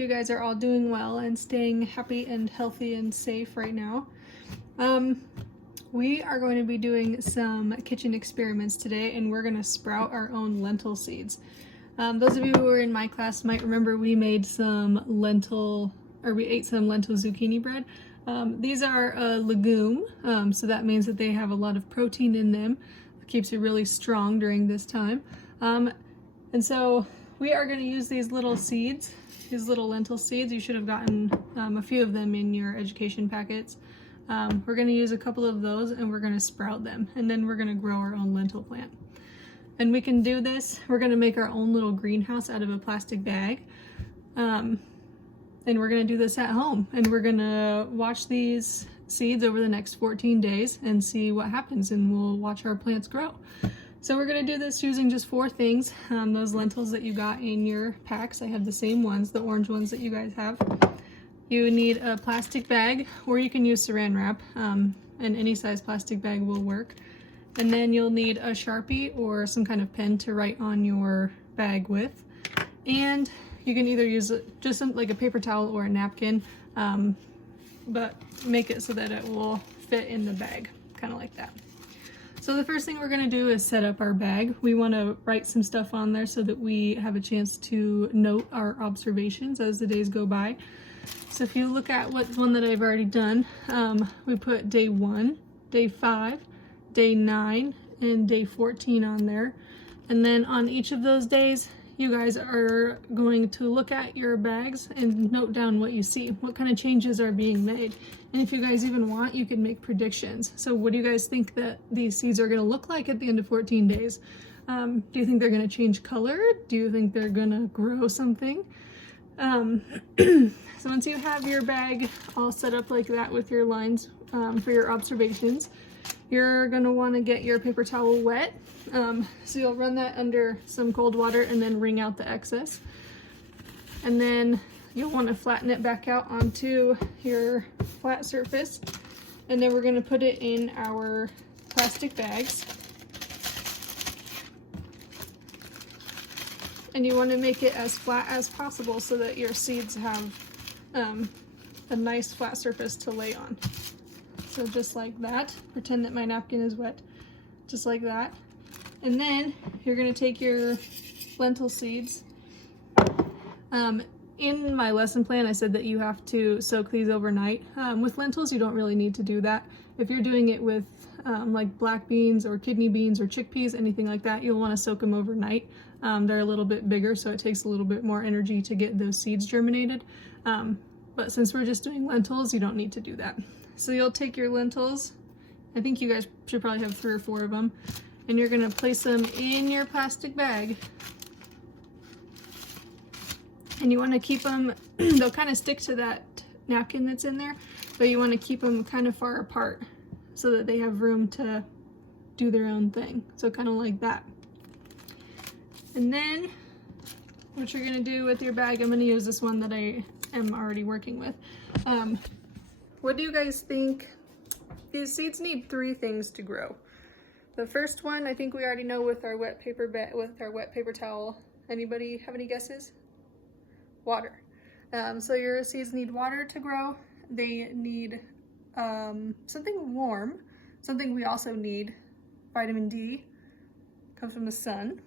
you guys are all doing well and staying happy and healthy and safe right now. We are going to be doing some kitchen experiments today, and we're going to sprout our own lentil seeds. Those of you who were in my class might remember we made some lentil, or we ate some lentil zucchini bread. These are a legume, so that means that they have a lot of protein in them. It keeps you really strong during this time. And so we are going to use these little seeds, these little lentil seeds. You should have gotten a few of them in your education packets. We're going to use a couple of those and we're going to sprout them, and then we're going to grow our own lentil plant. And we can do this, we're going to make our own little greenhouse out of a plastic bag. And we're going to do this at home, and we're going to watch these seeds over the next 14 days and see what happens, and we'll watch our plants grow. So we're going to do this using just 4 things. Those lentils that you got in your packs, I have the same ones, the orange ones that you guys have. You need a plastic bag, or you can use saran wrap, and any size plastic bag will work. And then you'll need a Sharpie or some kind of pen to write on your bag with. And you can either use just like a paper towel or a napkin, but make it so that it will fit in the bag, kind of like that. So the first thing we're going to do is set up our bag. We want to write some stuff on there so that we have a chance to note our observations as the days go by. So if you look at what's one that I've already done, we put day 1, day 5, day 9, and day 14 on there. And then on each of those days, you guys are going to look at your bags and note down what you see, what kind of changes are being made. And if you guys even want, you can make predictions. So what do you guys think that these seeds are going to look like at the end of 14 days? Do you think they're going to change color? Do you think they're going to grow something? So once you have your bag all set up like that with your lines for your observations, you're going to want to get your paper towel wet. So you'll run that under some cold water and then wring out the excess. And then you'll want to flatten it back out onto your flat surface. And then we're going to put it in our plastic bags. And you want to make it as flat as possible so that your seeds have a nice flat surface to lay on. So just like that. Pretend that my napkin is wet. Just like that. And then you're going to take your lentil seeds. In my lesson plan, I said that you have to soak these overnight. With lentils, you don't really need to do that. If you're doing it with like black beans or kidney beans or chickpeas, anything like that, you'll want to soak them overnight. They're a little bit bigger, so it takes a little bit more energy to get those seeds germinated. But since we're just doing lentils, you don't need to do that. So you'll take your lentils, I think you guys should probably have 3 or 4 of them, and you're going to place them in your plastic bag. And you want to keep them, they'll kind of stick to that napkin that's in there, but you want to keep them kind of far apart so that they have room to do their own thing. So kind of like that. And then what you're going to do with your bag, I'm going to use this one that I am already working with. What do you guys think? These seeds need 3 things to grow. The first one, I think we already know with our wet paper towel. Anybody have any guesses? Water. So your seeds need water to grow. They need something warm. Something we also need, vitamin D, comes from the sun.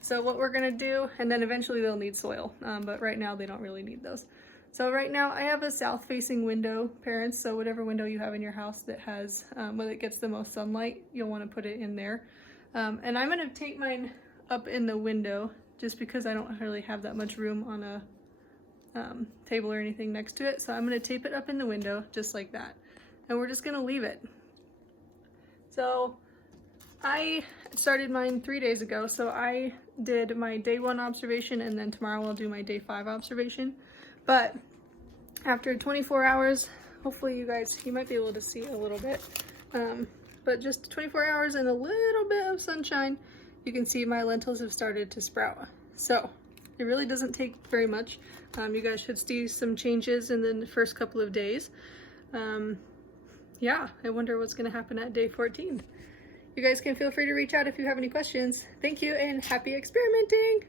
So what we're gonna do, and then eventually they'll need soil, but right now they don't really need those. So right now I have a south-facing window, parents, so whatever window you have in your house that has, when it gets the most sunlight, you'll want to put it in there. And I'm going to take mine up in the window just because I don't really have that much room on a table or anything next to it. So I'm going to tape it up in the window just like that. And we're just going to leave it. So I started mine 3 days ago, so I did my day 1 observation, and then tomorrow I'll do my day 5 observation. But after 24 hours, hopefully you might be able to see a little bit, but just 24 hours and a little bit of sunshine, you can see my lentils have started to sprout. So it really doesn't take very much. You guys should see some changes in the first couple of days. Yeah, I wonder what's going to happen at day 14. You guys can feel free to reach out if you have any questions. Thank you and happy experimenting!